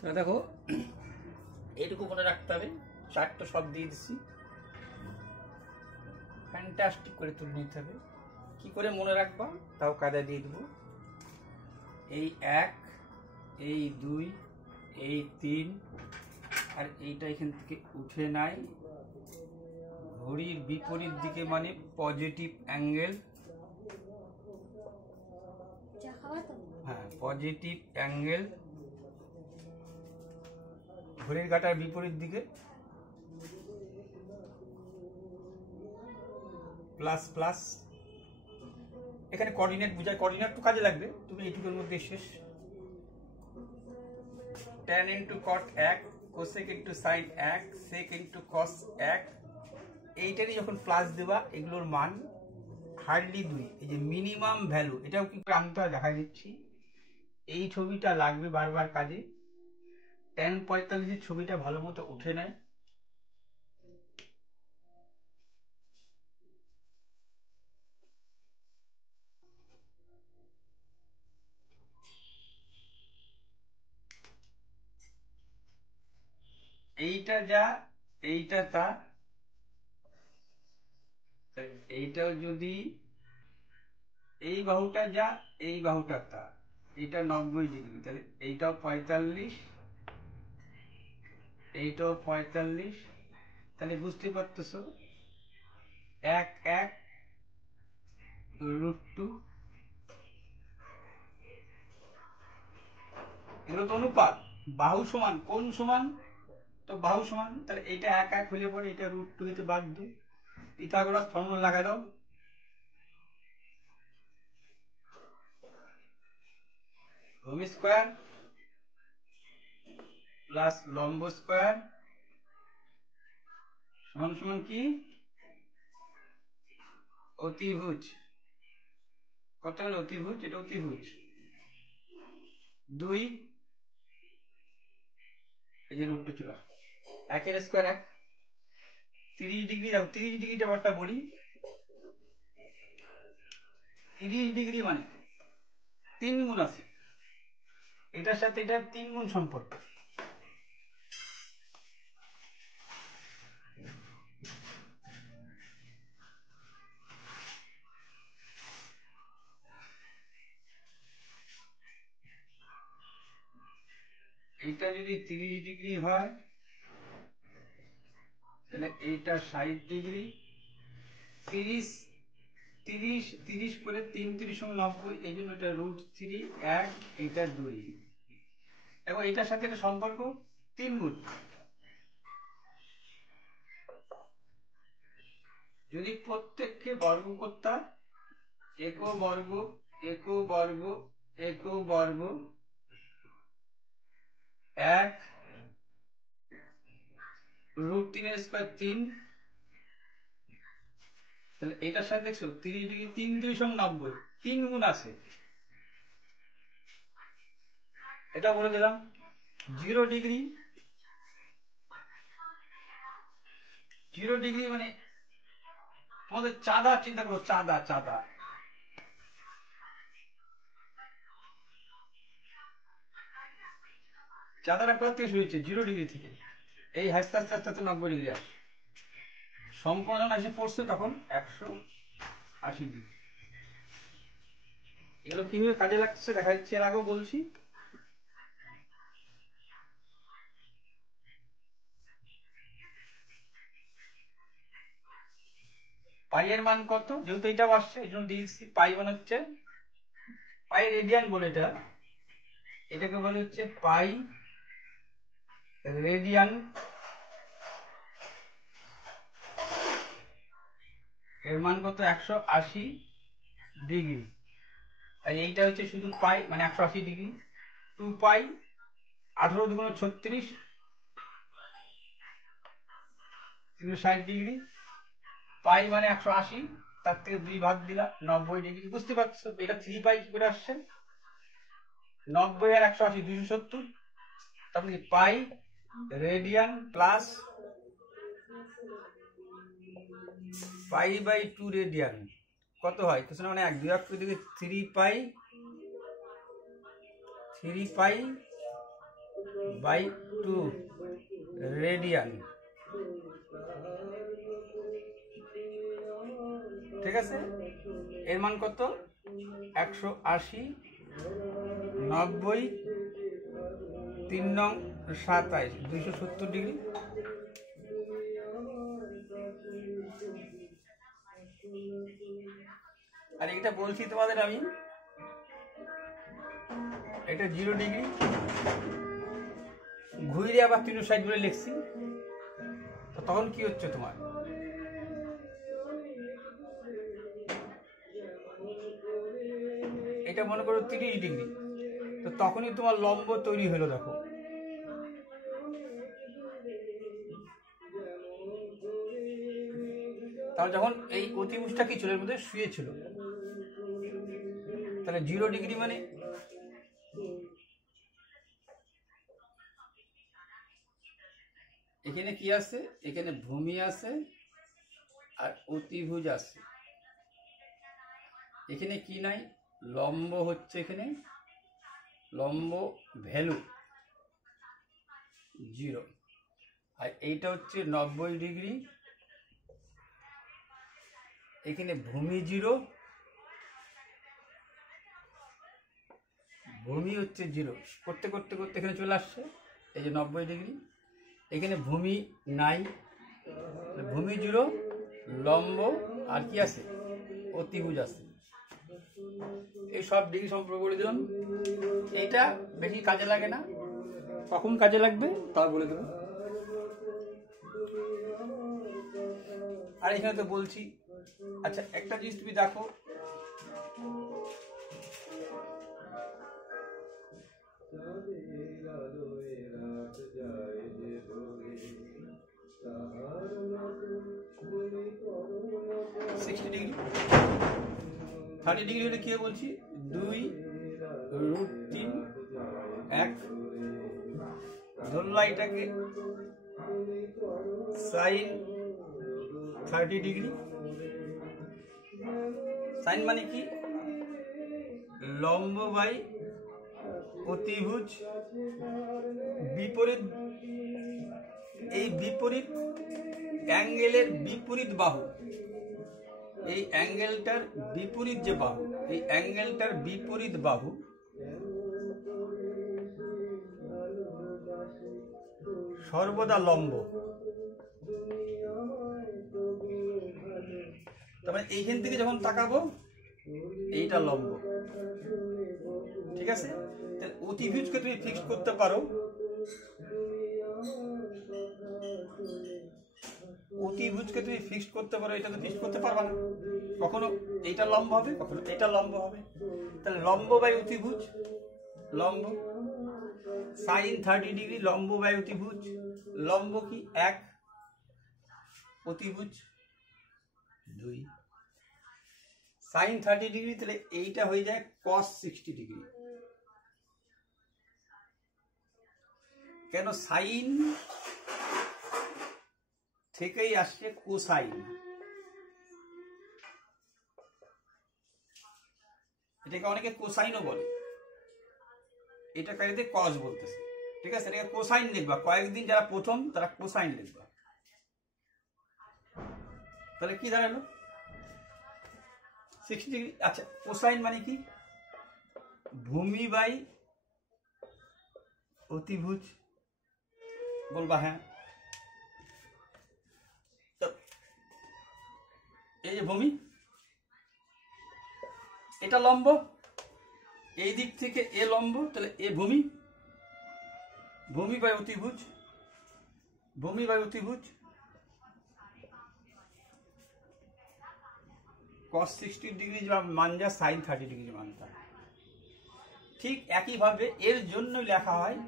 তো দেখো এইটুকু মনে রাখতে হবে, চারটা সব দিয়ে দিচ্ছি, ফ্যান্টাস্টিক করে তুলে নিতে হবে। কি করে মনে রাখবা তাও কায়দা দিয়ে দেবো। এই 1, এই 2, এই 3, আর এইটা এখান থেকে উঠে নাই, ঘড়ির বিপরীত দিকে মানে পজিটিভ অ্যাঙ্গেল। হ্যাঁ, পজিটিভ অ্যাঙ্গেল ঘড়ির কাঁটার বিপরীত দিকে, প্লাস প্লাস। এখানে কোঅর্ডিনেট বোঝায়, কোঅর্ডিনেট তো কাজে লাগবে, তুমি এইটুকুর মধ্যে শেষ। tan into cot 1, cosec into sign 1, সেক ইন্টু কস 1। এইটারই যখন প্লাস দেবা, এগুলোর মান হার্ডলি 2। এই যে মিনিমাম ভ্যালু, এটাও কি করে আনতে হয় দেখা দিচ্ছি। এই ছবিটা লাগবে বারবার কাজে। tan 45 ছবিটা ভালো মতো উঠে নেয়। এইটা যা, এইটা তা। এইটাও যদি, এই বাহুটা যা, এই বাহুটা তা, এইটা 90 ডিগ্রি, তাহলে এইটাও 45, এইটাও 45। তাহলে বুঝতে পারতেছ 1 1 √2। এগুলো তো অনুপাত, বাহু সমান কোণ সমান, তো বাহু সমান, তাহলে এইটা 1 1 হলে পরে এটা √2 হইতে বাধ্য। পিথাগোরাস ফর্মুলা লাগাই দাও। ভূমি স্কয়ার প্লাস লম্ব স্কয়ার সমান সমান কি? অতিভুজ। কত হলো অতিভুজ? এটা অতিভুজ 2, এই যে √2 চলে, 1 এর স্কয়ার 1। 30 ডিগ্রি দাও, 30 ডিগ্রি ব্যাপারটা বলি। 30 ডিগ্রি মানে 3 গুণ আছে, এটার সাথে এটা 3 গুণ সম্পর্ক। এইটা যদি 30 ডিগ্রি হয় তাহলে এইটা 60 ডিগ্রি। 30 30 30 করে 3 30 90, এই জন্য এটা √3 1, এটা 2। এবং এটার সাথে একটা সম্পর্ক 3 গুণ। যদি প্রত্যেককে বর্গ করতাম, একক বর্গ, একক বর্গ, একক বর্গ 1, √3 এর স্কয়ার 3, তাহলে এটার সাথে দেখছো 30 ডিগ্রি 3 2 90, 3 গুণ আছে। এটা বলে দিলাম। 0 ডিগ্রি, 0 ডিগ্রি মানে তোমাদের চাঁদা চিন্তা করো, চাঁদা চাঁদা চাঁদাটা কোথা থেকে শুরু হচ্ছে? 0 ডিগ্রি থেকে। এই হাসতে হাসতে হাসতে হাসতে 90 ডিগ্রি আসে, সম্পূর্ণ এসে পড়ছে তখন 180 ডিগ্রি। এগুলো কিভাবে কাজে লাগছে দেখা যাচ্ছে, এর আগেও বলছি। পাই এর মান কত? যেহেতু এটাও আসছে এই জন্য দিয়েছি। পাই মান হচ্ছে, পাই রেডিয়ান বলে এটা, এটাকে বলে হচ্ছে পাই রেডিয়ান। এর মান কত? 180 ডিগ্রি। আর এইটা হচ্ছে শুধু পাই মানে 180 ডিগ্রি। 2 পাই 18 2 36, 360 ডিগ্রি। পাই মানে 180, তার থেকে 2 ভাগ দিলা 90 ডিগ্রি। বুঝতে পারছো এটা 3 পাই কি করে আসছে? 90 আর 180 270, তারপরে pi radian plus pi by 2 radian কত হয়? কিছু না, মানে 1 2 অক্ষর দিকে 3 পাই বাই 2 রেডিয়ান। ঠিক আছে, এর মান কত? 180, 90, 3 নং 27, 270 ডিগ্রি। আর এটা বলছি তোমাদের আমি, এটা 0 ডিগ্রি, ঘুরে আবার 360 বলে লিখছি। তো তখন কি হচ্ছে তোমার, এটা মনে করো 30 ডিগ্রি, তো তখনই তোমার লম্ব তৈরি হলো। দেখো তাহলে যখন এই অতিভুজটা কি ছিল, এর মধ্যে শুয়েছিল, তাহলে 0 ডিগ্রি মানে এখানে কি আছে, এখানে ভূমি আছে আর অতিভুজ আছে। এখানে কি নাই, লম্ব হচ্ছে, এখানে লম্ব ভ্যালু 0, আর এইটা হচ্ছে 90 ডিগ্রি, এখানে ভূমি 0, ভূমি হচ্ছে 0, করতে করতে করতে এখানে চলে আসছে, এই যে 90 ডিগ্রি, এখানে ভূমি নাই, ভূমি 0, লম্ব আর কি আছে, অতিভুজ আছে। এই সব ডিগ্রি সম্পর্কে বলে দিলাম। এইটা বেশি কাজে লাগে না, কখন কাজে লাগবে তা বলে দেবো। আর এখানে তো বলছি। আচ্ছা, একটা জিনিস তুমি দেখো, ডিগ্রি 30 ডিগ্রি হলে কি বলছি, 2√3 1, ধরলা এটাকে সাইন 30 ডিগ্রি। সাইন মানে কি, লম্ব বাই অতিভুজ, বিপরীত, এই বিপরীত অ্যাঙ্গেলের বিপরীত বাহু, এই অ্যাঙ্গেলটার বিপরীত যে বাহু, এই অ্যাঙ্গেলটার বিপরীত বাহু সর্বদা লম্ব। তবে এইখান থেকে যখন তাকাবো এইটা লম্ব। ঠিক আছে, তাহলে অতিভুজকে তুমি ফিক্সড করতে পারো, অতিভুজকে তুমি ফিক্সড করতে পারো, এটাকে ফিক্সড করতে পারবা না। কখনো এইটা লম্ব হবে, কখনো এটা লম্ব হবে। তাহলে লম্ব বাই অতিভুজ, লম্ব সাইন 30 ডিগ্রি, লম্ব বাই অতিভুজ, লম্ব কি 1, অতিভুজ 2, সাইন 30 ডিগ্রি, তাহলে এইটা হয়ে যায় cos 60 ডিগ্রি। কেন, সাইন থেকেই আসছে কোসাইন, এটাকে অনেকে কোসাইনও বলে, এটা কারিতে কস বলতেছে। ঠিক আছে, এটাকে কোসাইন লিখবা, কয়েকদিন যারা প্রথম তারা কোসাইন লিখবা। তাহলে কি দাঁড়ালো, 60 ডিগ্রি। আচ্ছা, কোসাইন মানে কি, ভূমি বাই অতিভুজ, বলবা হ্যাঁ। তো এই যে ভূমি, এটা লম্ব, এই দিক থেকে এ লম্ব, তাহলে এ ভূমি, ভূমি বাই অতিভুজ, ভূমি বাই অতিভুজ cos 60 ডিগ্রি মান যা সাইন 30 ডিগ্রি মান তা। ঠিক একইভাবে এর জন্য লেখা হয়,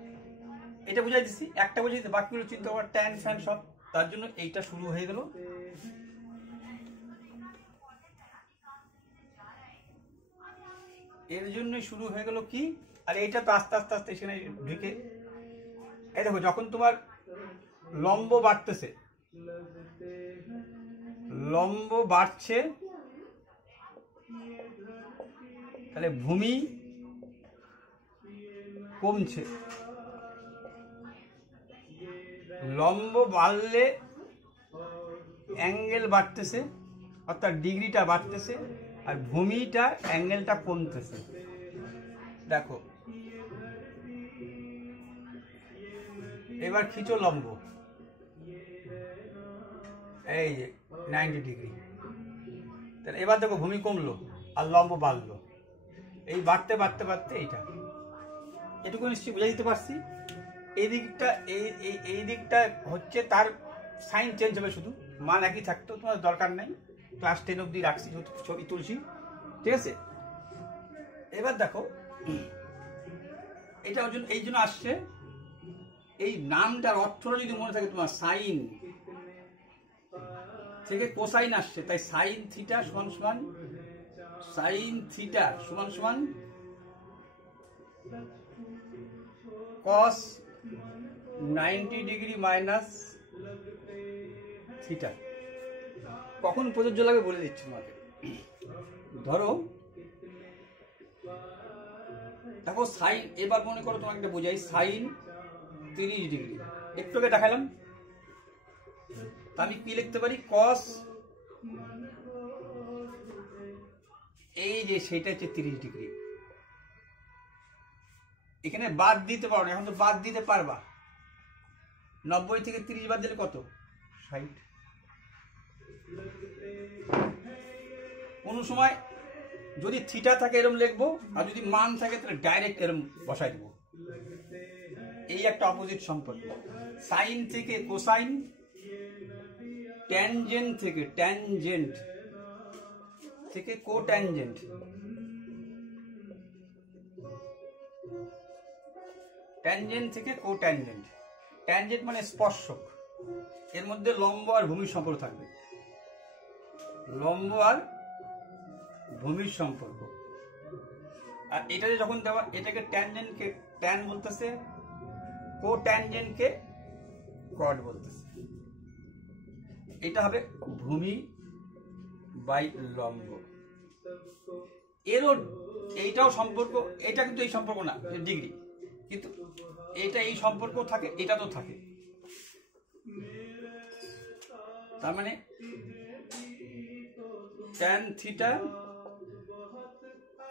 এটা বুঝাই দিচ্ছি, একটা বুঝাই দিচ্ছি, বাকিগুলো চিন্তা করার ট্যান ফ্যান সব, তার জন্য এইটা শুরু হয়ে গেল। এর জন্যই শুরু হয়ে গেল কি, আর এইটা তো আস্তে আস্তে আস্তে এখানে ঢুকে, এই দেখো যখন তোমার লম্ব বাড়তেছে, লম্ব বাড়ছে, তাহলে ভূমি কমছে, লম্ব বাড়লে অ্যাঙ্গেল বাড়তেছে, অর্থাৎ ডিগ্রিটা বাড়তেছে, আর ভূমিটা অ্যাঙ্গেলটা কমতেছে। দেখো এবার খিচো লম্ব, এই যে 90 ডিগ্রি। তাহলে এবার দেখো ভূমি কমলো আর লম্ব বাড়লো, এই বাড়তে বাড়তে বাড়তে এইটা, এটুকু নিশ্চয়ই বুঝে দিতে পারছি। এই দিকটা এই দিকটা হচ্ছে তার সাইন চেঞ্জ হবে, শুধু মান একই থাকতো, তোমার দরকার নাই, ক্লাস 10 অবধি রাখছি, ছবি তুলছি, ঠিক আছে। এবার দেখো এটা এই জন্য আসছে, এই নামটার অর্থটা যদি মনে থাকে তোমার, সাইন থেকে কোসাইন আসছে, তাই সাইন থিটা সমান সমান সাইন থিটা সমান সমান কস 90 ডিগ্রি মাইনাস থিটা। কখন প্রযোজ্য লাগবে বলে দিচ্ছি তোমাকে। ধরো দেখো সাইন, এবার মনে করো তোমাকে একটা বোঝাই, সাইন 30 ডিগ্রি একটু আগে দেখালাম, তা আমি কি লিখতে পারি, কস, এই যে সেটা হচ্ছে 30 ডিগ্রি। এখানে বাদ দিতে পারো না, এখন তো বাদ দিতে পারবা, 90 থেকে 30 বাদ দিলে কত, 60। কোন সময় যদি থিটা থাকে এরম লিখবো, আর যদি মান থাকে তাহলে ডাইরেক্ট এরম বসাই দেবো। এই একটা অপোজিট সম্পর্ক, সাইন থেকে কোসাইন, ট্যানজেন্ট থেকে কোট্যানজেন্ট, ট্যানজেন্ট থেকে কোট্যানজেন্ট। ট্যানজেন্ট মানে স্পর্শক, এর মধ্যে লম্ব আর ভূমির সম্পর্ক থাকবে, লম্ব আর ভূমির সম্পর্ক। আর এটা যখন দেওয়া, এটাকে ট্যানজেন্টকে ট্যান বলতেছে, কোট্যানজেন্টকে কট বলতেছে। এটা হবে ভূমি বাই লম্ব। এরও এইটাও সম্পর্ক, এটা কিন্তু এই সম্পর্ক না, ডিগ্রি, কিন্তু এটা এই সম্পর্ক থাকে, এটা তো থাকে। তার মানে tan theta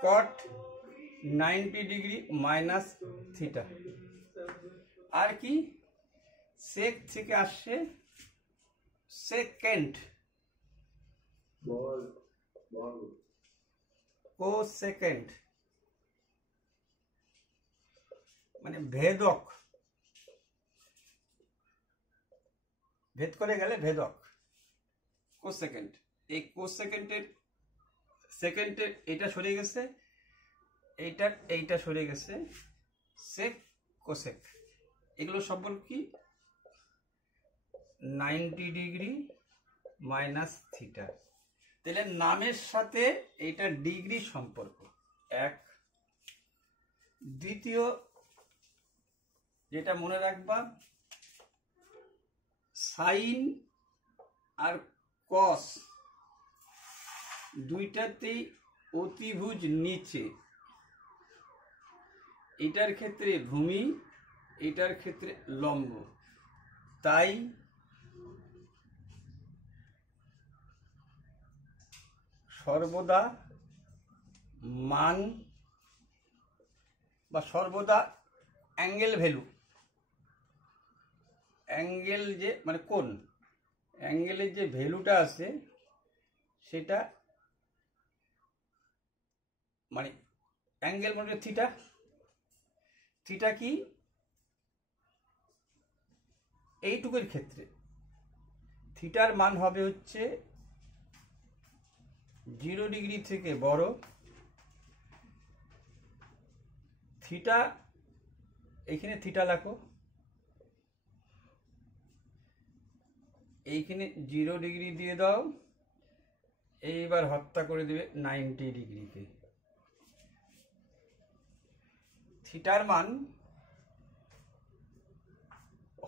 cot 90 degree minus theta. আর কি, সেক থেকে আসছে সেকেন্ড, কোসেকেন্ড মানে ভেদক, ভেদ করে গেলে ভেদক, কোসেকেন্ড। এই কোসেকেন্ডের সেকেন্ডের এটা সরে গেছে, এইটা সরে গেছে, সেক কোসেক, এগুলো সম্পর্ক কি, 90 ডিগ্রি মাইনাস থিটা। তাহলে নামের সাথে এইটা ডিগ্রি সম্পর্ক এক। দ্বিতীয় যেটা মনে রাখবা, সাইন আর কস দুইটাতেই অতিভুজ নিচে, এটার ক্ষেত্রে ভূমি, এটার ক্ষেত্রে লম্ব, তাই সর্বদা মান বা সর্বদা অ্যাঙ্গেল ভ্যালু, অ্যাঙ্গেল যে মানে কোন অ্যাঙ্গেলের যে ভ্যালুটা আছে সেটা, মানে অ্যাঙ্গেল মানে থিটা, থিটা কি এইটুকুর ক্ষেত্রে থিটার মান হবে হচ্ছে 0 ডিগ্রি থেকে বড়, থিটা এইখানে থিটা লেখো, এইখানে 0 ডিগ্রি দিয়ে দাও, এইবার হত্যা করে দেবে 90 ডিগ্রিকে। থিটার মান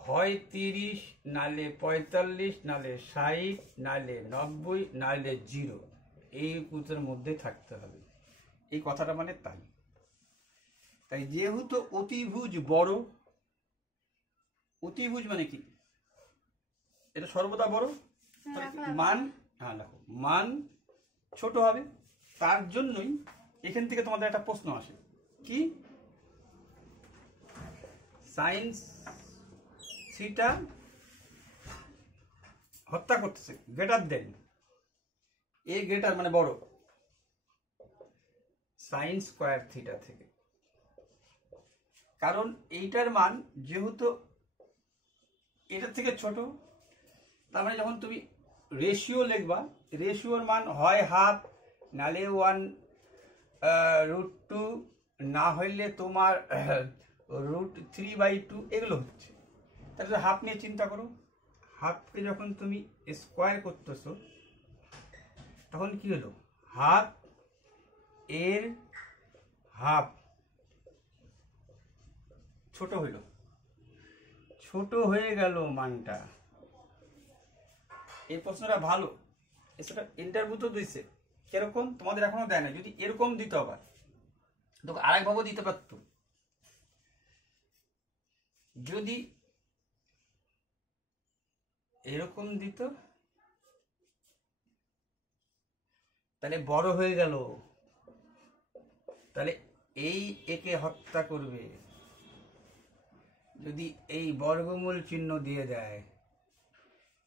হয় 30, নালে 45, নালে 60, নালে 90, নালে 0, এই কুতের মধ্যে থাকতে হবে। এই কথাটা মানে তাই। তাই যেহেতু অতিভুজ বড়, অতিভুজ মানে কি, এটা সর্বদা বড়, মান হ্যাঁ দেখো মান ছোট হবে। তার জন্যই এখান থেকে তোমাদের একটা প্রশ্ন আসে কি, সাইন থিটা হত্যা করতেছে গ্রেটার দেন, এ গ্রেটার মানে বড় সাইন স্কোয়ার থিটা থেকে। কারণ এইটার মান যেহেতু এটার থেকে ছোট, তার মানে যখন তুমি রেশিও লিখবা, রেশিওর মান হয় হাফ, নালে 1√2, না হইলে তোমার √3/2, এগুলো হচ্ছে। তাহলে হাফ নিয়ে চিন্তা করো, হাফকে যখন তুমি স্কোয়ার করতেছো তখন কি হলো, হাফ এর হাফ ছোট হইল, ছোট হয়ে গেল মানটা। এই প্রশ্নটা ভালো, সেটা ইন্টারভিউ তো দিছে, কিরকম তোমাদের এখনো দেয় না। যদি এরকম দিত আবার তোকে আরেকভাবে দিতে পারত, যদি এরকম দিত তাহলে বড় হয়ে গেল, তাহলে এই একে হত্যা করবে। যদি এই বর্গমূল চিহ্ন দিয়ে দেয়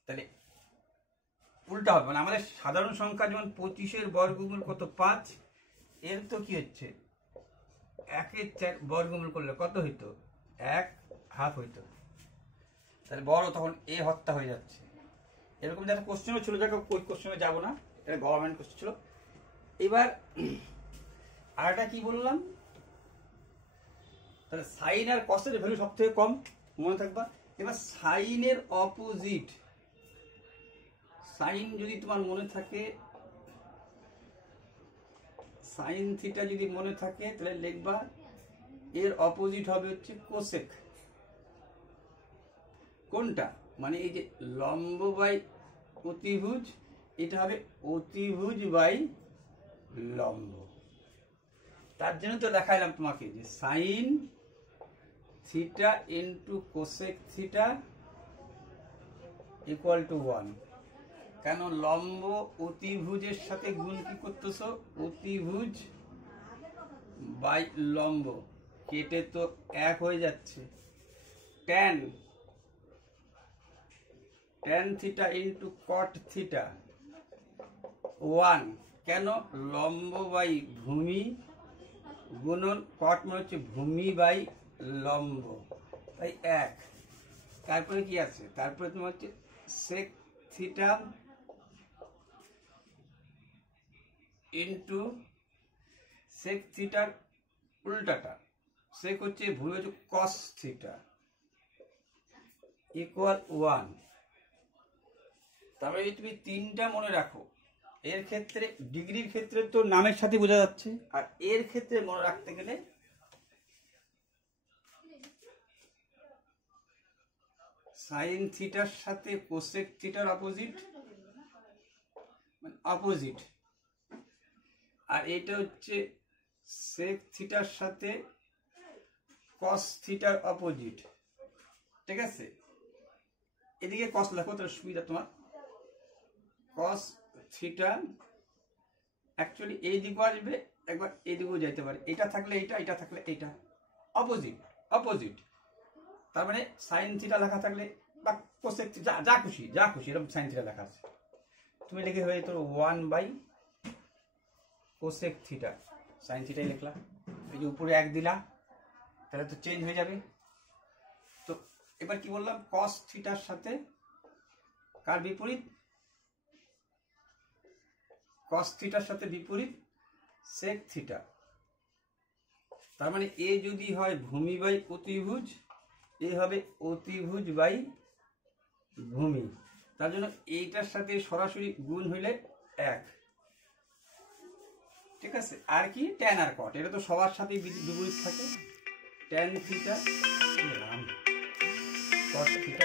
তাহলে উল্টা হবে, মানে আমাদের সাধারণ সংখ্যা যেমন 25-এর বর্গমূল কত 5, এর তো কি হচ্ছে 1-এর 4 বর্গমূল করলে কত হইতো 1/2 হইতো। তাহলে বড় তখন এ হত্যা হয়ে যাচ্ছে। এরকম যে একটা কোশ্চেনও ছিল, যাকে ওই কোশ্চেনে যাবো না, এটা গভর্নমেন্ট কোশ্চেন ছিল। এবার আর একটা কি বললাম, তাহলে সাইন আর কসের ভ্যালু সব থেকে কম, মনে থাকবা। এবার সাইনের অপোজিট, সাইন যদি তোমার মনে থাকে, সাইন থিটা যদি মনে থাকে তাহলে লিখবা এর অপোজিট হবে হচ্ছে কোসেক। কোনটা, মানে এই যে লম্ব বাই অতিভুজ, এটা হবে অতিভুজ বাই লম্ব। তার জন্য তো দেখাইলাম তোমাকে যে sine theta into cosec theta equal to 1। কেন, লম্ব অতিভুজের সাথে গুণ কি করতেছ, অতিভুজ বাই লম্ব, কেটে তো 1 হয়ে যাচ্ছে। Tan theta into cot theta 1। কেন, লম্ব বাই ভূমি গুণন কট মানে হচ্ছে ভূমি বাই লম্ব, তাই 1। তারপরে কি আছে, তারপরে তোমার হচ্ছে সেক থিটা ইন্টু সেক থিটার উল্টাটা, সেক হচ্ছে ভূমি হচ্ছে কস থিটা ইকুয়াল 1। তারপরে তুমি 3টা মনে রাখো, এর ক্ষেত্রে ডিগ্রির ক্ষেত্রে তো নামের সাথে বোঝা যাচ্ছে, আর এর ক্ষেত্রে মনে রাখতে গেলে সাইন থিটার সাথে কোসেক থিটার অপোজিট, মানে অপোজিট, আর এটা হচ্ছে সেক থিটার সাথে কস থিটার অপোজিট। ঠিক আছে, এদিকে কস লেখো তাহলে সুবিধা তোমার। কস থিটা অ্যাকচুয়ালি এই দিকেও আসবে, একবার এই দিকেও যাইতে পারে, এটা থাকলে এটা, এটা থাকলে এটা, অপোজিট অপোজিট। তার মানে সাইন থিটা লেখা থাকলে বা কোসেক যা খুশি এরকম সাইন থিটা লেখা আছে, তুমি লিখে হয়ে তোর 1 বাই কোসেক থিটা, সাইন থিটাই লিখলা। এই যে উপরে 1 দিলা, তাহলে তো চেঞ্জ হয়ে যাবে। তো এবার কি বললাম, কস থিটার সাথে কার বিপরীত, কস থিটার সাথে বিপরীত সেক থিটা। তার মানে এ যদি হয় ভূমি বাই অতিভুজ, এ হবে অতিভুজ বাই ভূমি। তার জন্য এইটার সাথে সরাসরি গুণ হইলে 1। ঠিক আছে, আর কি ট্যান আর কট, এটা তো সবার সাথেই বিপরীত থাকে। ট্যান থিটা কট থিটা